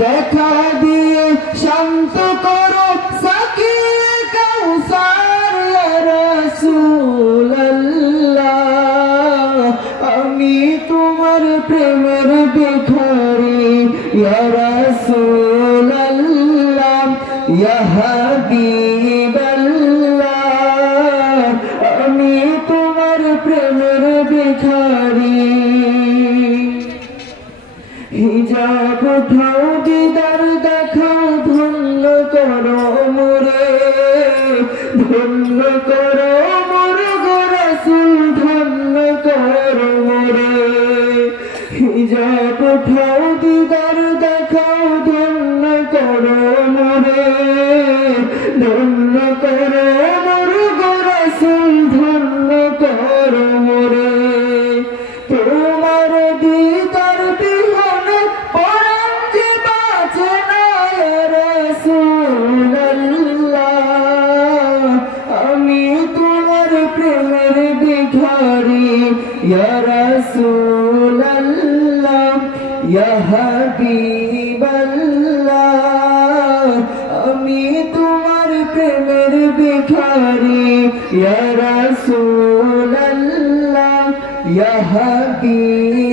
দেখা দিয়ে শান্ত করো সাকিয়ে কাউসার ইয়া রাসূলুল্লাহ আমি তোমার প্রেমের ভিখারি ইয়া রাসূলুল্লাহ ইয়া হাবিবাল্লাহ আমি তোমার প্রেমের ভিখারি হিজাব উঠাও দিদার দেখাও ধন্য করো মোরে ধন্য করো মোর গো রাসূল ধন্য করো মোরে হিজাব উঠাও দিদার দেখাও ধন্য করো মোরে ধন্য করো মোর গো রাসূল ধন্য করো মোরে তোমার দিদার বিহনে পরাণ যে বাঁচে না ইয়া রাসূলুল্লাহ আমি তোমার প্রেমের ভিখারি ইয়া রাসূলুল্লাহ ইয়া হাবিবাল্লাহ আমি তোমার প্রেমের ভিখারি ইয়া রাসূলুল্লাহ ইয়া হাবিবাল্লাহ